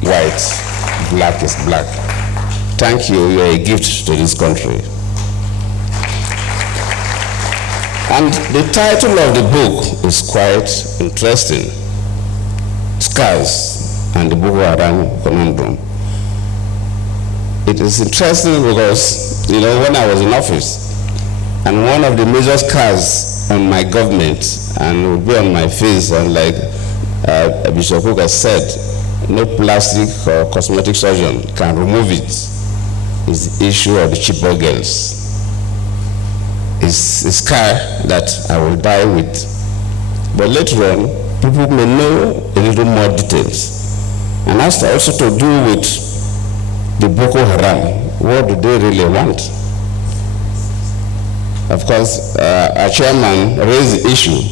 white, black is black. Thank you, you are a gift to this country. And the title of the book is quite interesting. Scars and the Boko Haram Conundrum. It is interesting because, you know, when I was in office, and one of the major scars on my government, and it would be on my face, and like Bishop Cook has said, no plastic or cosmetic surgeon can remove it, is the issue of the Chibok girls. It's a scar that I will die with. But later on, people may know a little more details. And as also to do with the Boko Haram, what do they really want? Of course, our chairman raised the issue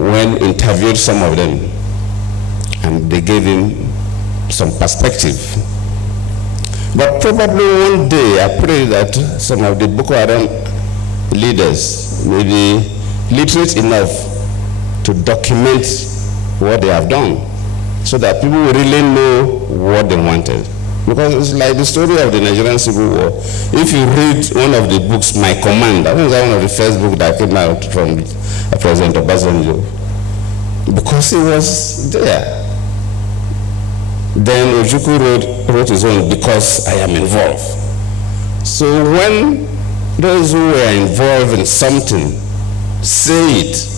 when interviewed some of them, and they gave him some perspective. But probably one day I pray that some of the Boko Haram leaders may be literate enough to document what they have done, so that people will really know what they wanted. Because it's like the story of the Nigerian Civil War. If you read one of the books, My Command, I think that's one of the first books that came out from President Obasanjo, because he was there. Then Ojukwu wrote his own, Because I Am Involved. So when those who were involved in something say it,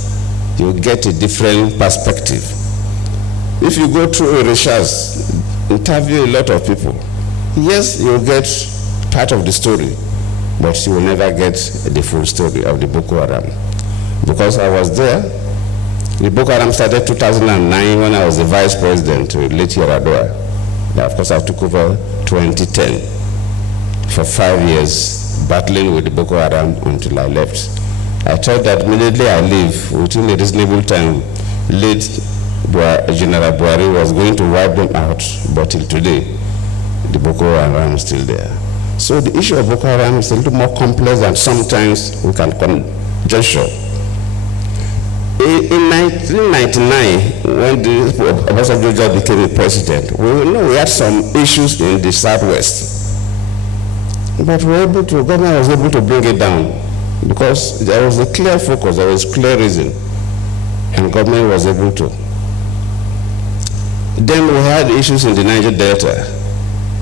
you get a different perspective. If you go through a research, interview a lot of people, yes, you'll get part of the story, but you will never get the full story of the Boko Haram. Because I was there. The Boko Haram started 2009 when I was the vice president to late Yaradua. Of course, I took over 2010 for 5 years, battling with the Boko Haram until I left. I thought that immediately I leave, within a reasonable time, late General Buhari was going to wipe them out, but till today, the Boko Haram is still there. So the issue of Boko Haram is a little more complex than sometimes we can conjecture. In 1999, when Obasanjo just became a president, we had some issues in the Southwest. But government was able to bring it down because there was a clear focus, there was clear reason, and government was able to. Then we had issues in the Niger Delta.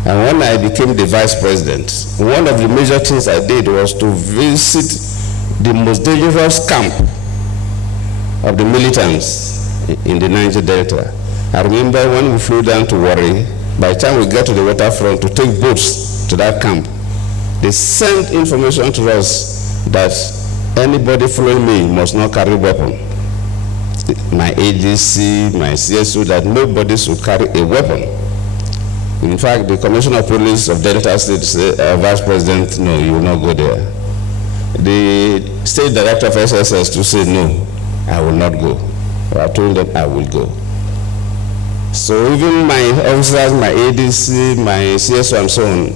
And when I became the vice president, one of the major things I did was to visit the most dangerous camp of the militants in the Niger Delta. I remember when we flew down to Warri, by the time we got to the waterfront to take boats to that camp, they sent information to us that anybody following me must not carry a weapon. My ADC, my CSO, that nobody should carry a weapon. In fact, the Commissioner of Police of Delta State said, Vice President, no, you will not go there. The State Director of SSS to say, no, I will not go. I told them I will go. So even my officers, my ADC, my CSO and so on,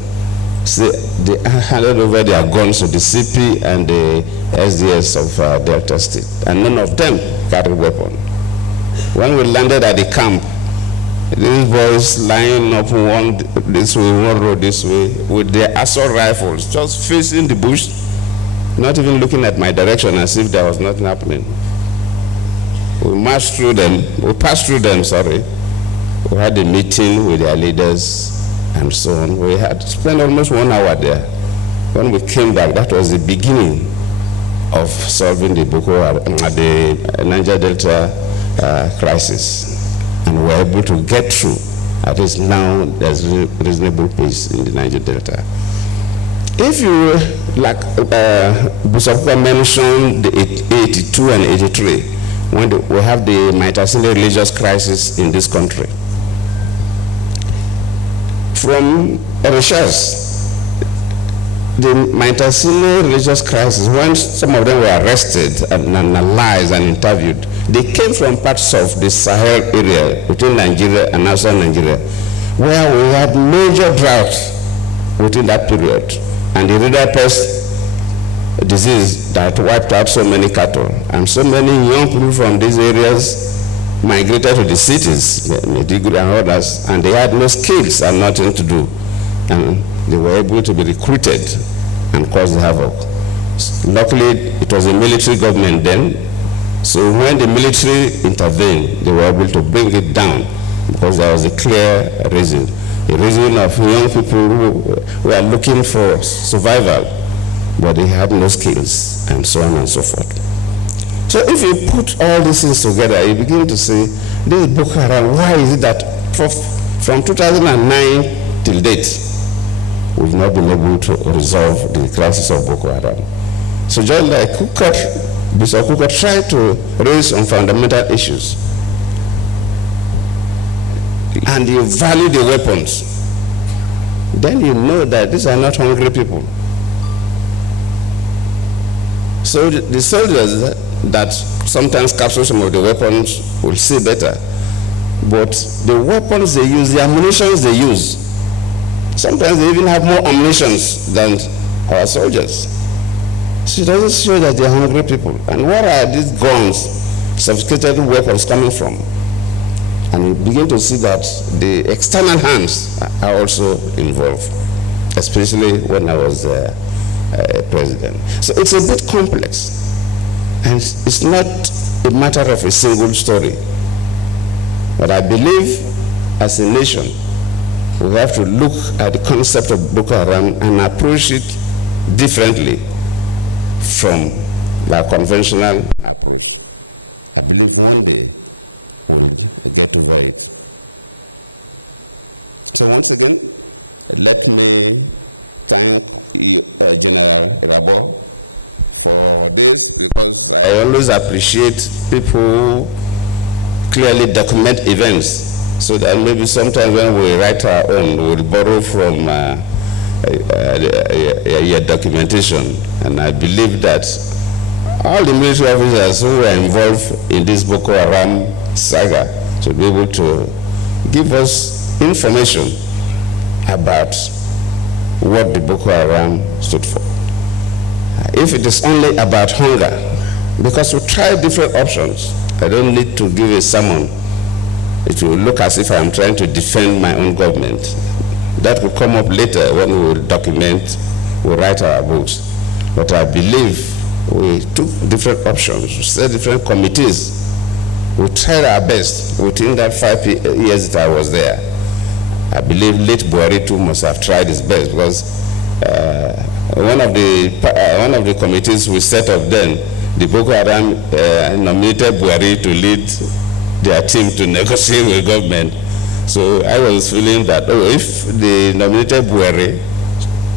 they handed over their guns to the CP and the SDS of Delta State. And none of them carried a weapon. When we landed at the camp, these boys lying up one this way, one road this way, with their assault rifles, just facing the bush, not even looking at my direction as if there was nothing happening. We marched through them, we passed through them, sorry. We had a meeting with their leaders and so on. We had spent almost 1 hour there. When we came back, that was the beginning of solving the Boko Haram, the Niger Delta crisis. And we were able to get through. At least now there's reasonable peace in the Niger Delta. If you, like Bishop mentioned, the 82 and 83, when we have the Maitasile religious crisis in this country. From research, the Maitasile religious crisis, when some of them were arrested and analyzed and interviewed, they came from parts of the Sahel area between Nigeria and outside Nigeria, where we had major drought within that period, and the river pest disease that wiped out so many cattle, and so many young people from these areas migrated to the cities, Maiduguri and others, and they had no skills and nothing to do. And they were able to be recruited and cause havoc. Luckily, it was a military government then, so when the military intervened, they were able to bring it down because there was a clear reason. A reason of young people who were looking for survival, but they had no skills, and so on and so forth. So if you put all these things together, you begin to say, this Boko Haram, why is it that from 2009 till date, we've not been able to resolve the crisis of Boko Haram? So just like Bishop Kuka tried to raise some fundamental issues, and you value the weapons, then you know that these are not hungry people. So the soldiers that sometimes capture some of the weapons will see better. But the weapons they use, the ammunitions they use, sometimes they even have more ammunitions than our soldiers. So it doesn't show that they're hungry people. And where are these guns, sophisticated weapons coming from? And you begin to see that the external hands are also involved, especially when I was president. So it's a bit complex. And it's not a matter of a single story. But I believe as a nation, we have to look at the concept of Boko Haram and approach it differently from the conventional approach. I believe one day we'll get over it. So once again, let me thank General Rabo for this, because I always appreciate people who clearly document events, so that maybe sometimes when we write our own, we'll borrow from your documentation. And I believe that all the military officers who were involved in this Boko Haram saga should be able to give us information about what the Boko Haram stood for. If it is only about hunger, because we tried different options, I don't need to give a sermon. It will look as if I'm trying to defend my own government. That will come up later when we will document, we write our books. But I believe we took different options, we set different committees. We tried our best within that 5 years that I was there. I believe late Buhari too must have tried his best, because one of the committees we set up then, the Boko Haram nominated Buhari to lead their team to negotiate with government. So I was feeling that, oh, if they nominated Buhari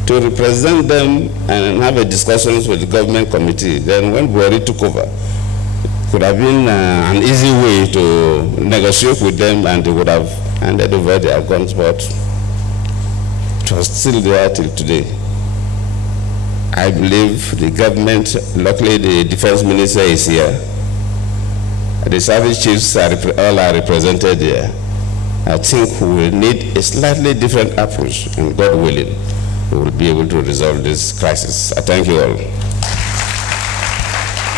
to represent them and have a discussions with the government committee, then when Buhari took over, it could have been an easy way to negotiate with them, and they would have handed over their guns, but it was still there till today. I believe the government, luckily the defense minister is here. The service chiefs all are represented here. I think we will need a slightly different approach, and God willing, we will be able to resolve this crisis. I thank you all.